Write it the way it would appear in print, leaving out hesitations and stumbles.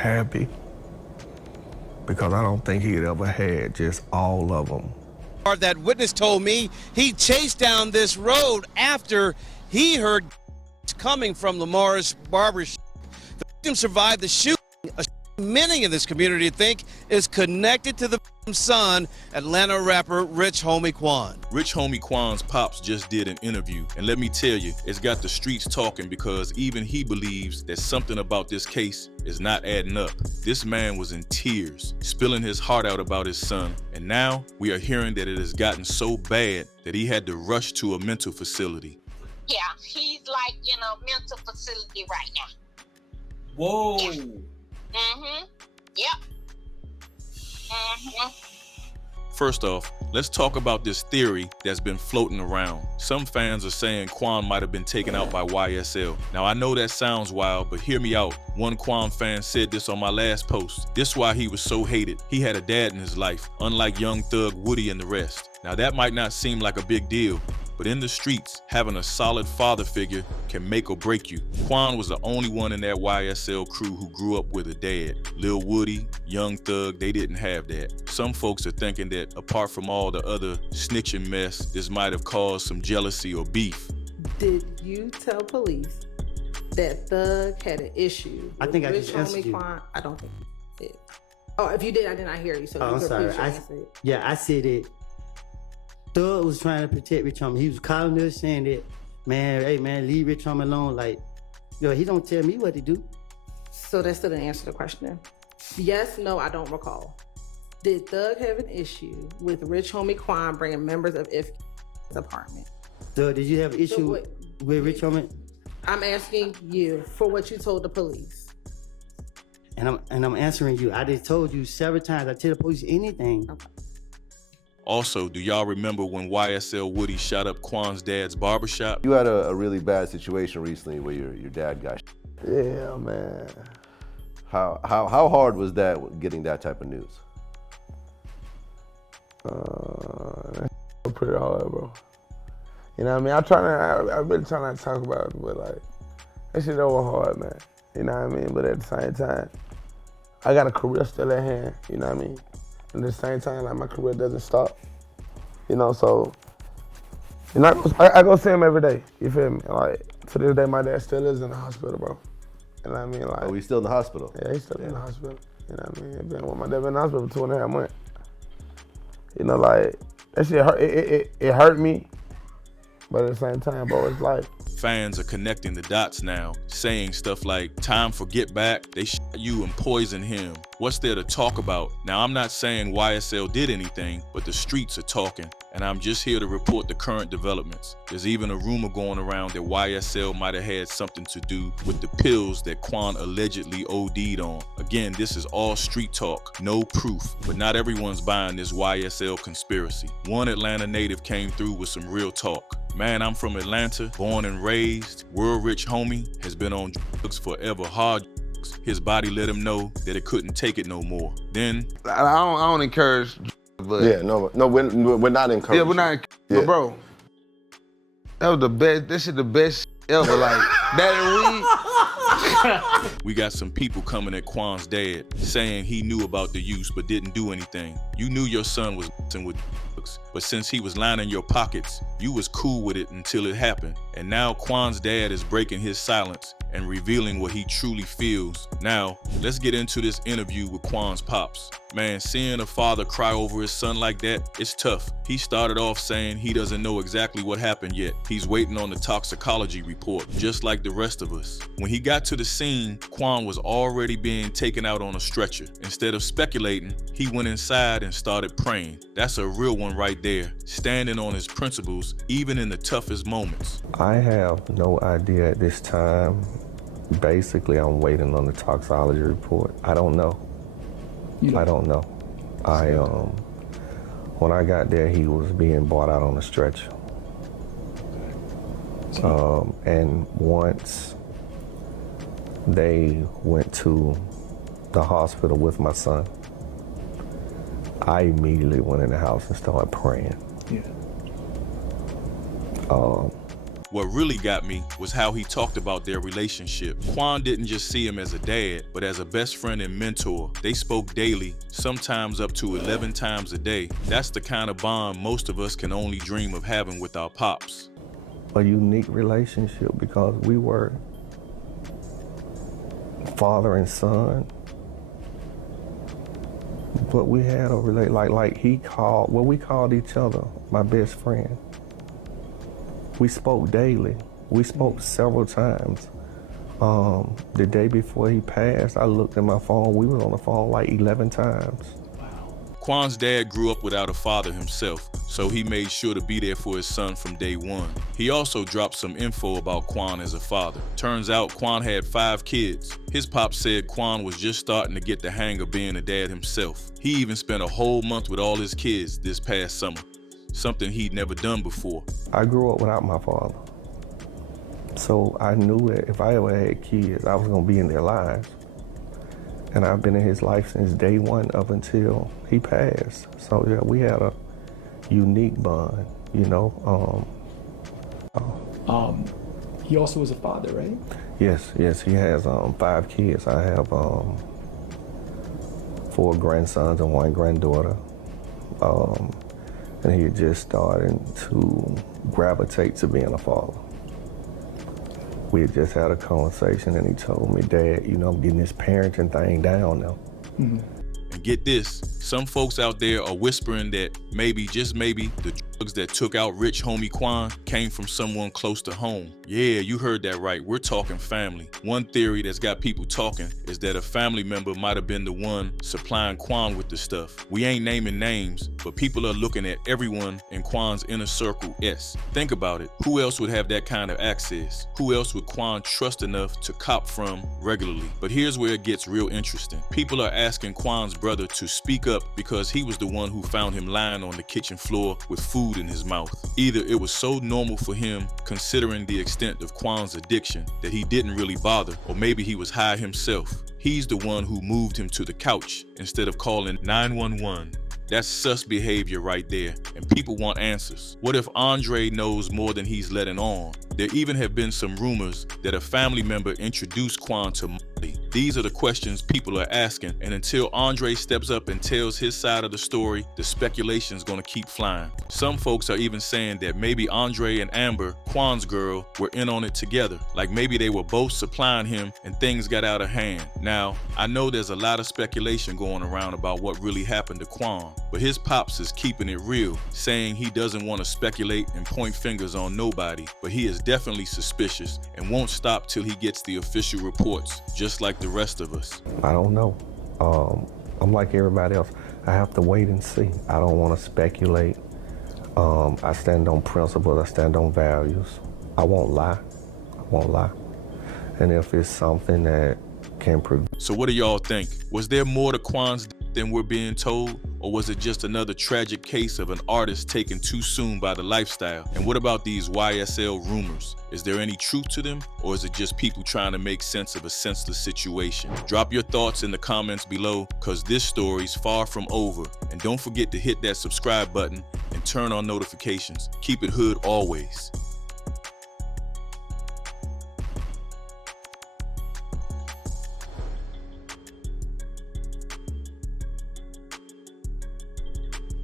happy because I don't think he'd ever had just all of them. That witness told me he chased down this road after he heard coming from Lamar's barbershop. The victim survived the shooting. Many in this community think is connected to the son, Atlanta rapper Rich Homie Quan. Rich Homie Quan's pops just did an interview, and let me tell you, it's got the streets talking because even he believes that something about this case is not adding up. This man was in tears, spilling his heart out about his son, and now we are hearing that it has gotten so bad that he had to rush to a mental facility. Yeah, he's like in a mental facility right now. Whoa. Yeah. Yep. First off, let's talk about this theory that's been floating around. Some fans are saying Quan might have been taken out by YSL. Now I know that sounds wild, but hear me out. One Quan fan said this on my last post. This is why he was so hated. He had a dad in his life, unlike young thug Woody and the rest. Now that might not seem like a big deal, but in the streets, having a solid father figure can make or break you. Quan was the only one in that YSL crew who grew up with a dad. Lil Woody, Young Thug, they didn't have that. Some folks are thinking that apart from all the other snitching mess, this might have caused some jealousy or beef. Did you tell police that Thug had an issue with Rich Homie Quan? I don't think you did. Oh, if you did, I did not hear you. So I'm sorry. Yeah, I said it. Thug was trying to protect Rich Homie. He was calling us saying that, man, hey man, leave Rich Homie alone. Like, yo, he don't tell me what to do. So that still didn't answer the question. Yes, no, I don't recall. Did Thug have an issue with Rich Homie Quan bringing members of IF's apartment? Thug, did you have an issue with Rich Homie? I'm asking you for what you told the police. And I'm answering you. I just told you several times. I tell the police anything. Okay. Also, do y'all remember when YSL Woody shot up Quan's dad's barbershop? You had a really bad situation recently where your dad got shot. Yeah, man. How hard was that getting that type of news? That's pretty hard, bro. You know what I mean? I've been trying not to talk about it, but like, that shit over hard, man. You know what I mean? But at the same time, I got a career still at hand, you know what I mean? And at the same time, like, my career doesn't stop. You know, so, you know, I go see him every day, you feel me? Like, to this day, my dad still is in the hospital, bro. You know what I mean? Like, oh, he's still in the hospital? Yeah, he's still in the hospital. You know what I mean? My dad been in the hospital for 2.5 months. You know, like, that shit hurt, it hurt me, but at the same time, bro, it's life. Fans are connecting the dots now, saying stuff like, time for get back, they shot you and poisoned him. What's there to talk about? Now, I'm not saying YSL did anything, but the streets are talking, and I'm just here to report the current developments. There's even a rumor going around that YSL might have had something to do with the pills that Quan allegedly OD'd on. Again, this is all street talk, no proof, but not everyone's buying this YSL conspiracy. One Atlanta native came through with some real talk. Man, I'm from Atlanta, born and raised. World Rich Homie has been on drugs forever, hard drugs. His body let him know that it couldn't take it no more. Then I don't encourage, but yeah, no, we're not encouraging. Yeah, we're not. Yeah. But bro, that was the best. This is the best ever. Like that and weed. we got some people coming at Quan's dad, saying he knew about the use but didn't do anything. You knew your son was messing with drugs, but since he was lining your pockets, you was cool with it until it happened. And now Quan's dad is breaking his silence and revealing what he truly feels. Now, let's get into this interview with Quan's pops. Man, seeing a father cry over his son like that, it's tough. He started off saying he doesn't know exactly what happened yet. He's waiting on the toxicology report, just like the rest of us. When he got to the scene, Quan was already being taken out on a stretcher. Instead of speculating, he went inside and started praying. That's a real one right there, standing on his principles, even in the toughest moments. I have no idea at this time. Basically, I'm waiting on the toxicology report. I don't know. I don't know. When I got there, he was being brought out on a stretcher. And once they went to the hospital with my son, I immediately went in the house and started praying. Yeah. What really got me was how he talked about their relationship. Quan didn't just see him as a dad, but as a best friend and mentor. They spoke daily, sometimes up to 11 times a day. That's the kind of bond most of us can only dream of having with our pops. A unique relationship because we were father and son, but we had a like he called, well, we called each other my best friend. We spoke daily. We spoke several times. The day before he passed, I looked at my phone. We were on the phone like 11 times. Quan's dad grew up without a father himself, so he made sure to be there for his son from day one. He also dropped some info about Quan as a father. Turns out Quan had 5 kids. His pop said Quan was just starting to get the hang of being a dad himself. He even spent a whole month with all his kids this past summer, something he'd never done before. I grew up without my father, so I knew that if I ever had kids, I was gonna be in their lives. And I've been in his life since day one up until he passed. So yeah, we had a unique bond, you know. He also was a father, right? Yes, he has 5 kids. I have 4 grandsons and 1 granddaughter. And he had just started to gravitate to being a father. We had just had a conversation and he told me, Dad, you know, I'm getting this parenting thing down now. Mm-hmm. And get this, some folks out there are whispering that maybe, just maybe, the drugs that took out rich homie Quan came from someone close to home. Yeah, you heard that right. We're talking family. One theory that's got people talking is that a family member might have been the one supplying Quan with the stuff. We ain't naming names, but people are looking at everyone in Quan's inner circle S. Think about it. Who else would have that kind of access? Who else would Quan trust enough to cop from regularly? But here's where it gets real interesting. People are asking Quan's brother to speak up because he was the one who found him lying on the kitchen floor with food in his mouth. Either it was so normal for him, considering the extent of Quan's addiction, that he didn't really bother, or maybe he was high himself. He's the one who moved him to the couch instead of calling 911. That's sus behavior right there, and people want answers. What if Andre knows more than he's letting on? There even have been some rumors that a family member introduced Quan to Molly. These are the questions people are asking, and until Andre steps up and tells his side of the story, the speculation's gonna keep flying. Some folks are even saying that maybe Andre and Amber, Quan's girl, were in on it together. Like maybe they were both supplying him and things got out of hand. Now, I know there's a lot of speculation going around about what really happened to Quan, but his pops is keeping it real, saying he doesn't want to speculate and point fingers on nobody, but he is definitely suspicious and won't stop till he gets the official reports, just like the rest of us. I don't know. I'm like everybody else. I have to wait and see. I don't want to speculate. I stand on principles. I stand on values. I won't lie. And if it's something that can prevent. So what do y'all think? Was there more to Quan's than we're being told? Or was it just another tragic case of an artist taken too soon by the lifestyle? And what about these YSL rumors? Is there any truth to them? Or is it just people trying to make sense of a senseless situation? Drop your thoughts in the comments below, cause this story's far from over. And don't forget to hit that subscribe button and turn on notifications. Keep it hood always.